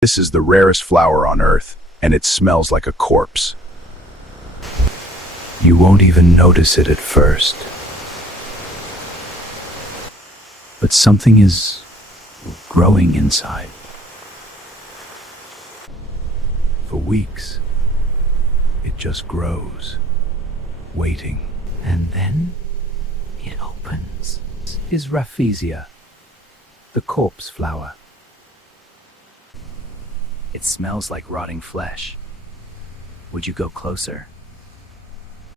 This is the rarest flower on Earth, and it smells like a corpse. You won't even notice it at first. But something is growing inside. For weeks, it just grows, waiting. And then it opens. Is Rafflesia, the corpse flower. It smells like rotting flesh. Would you go closer?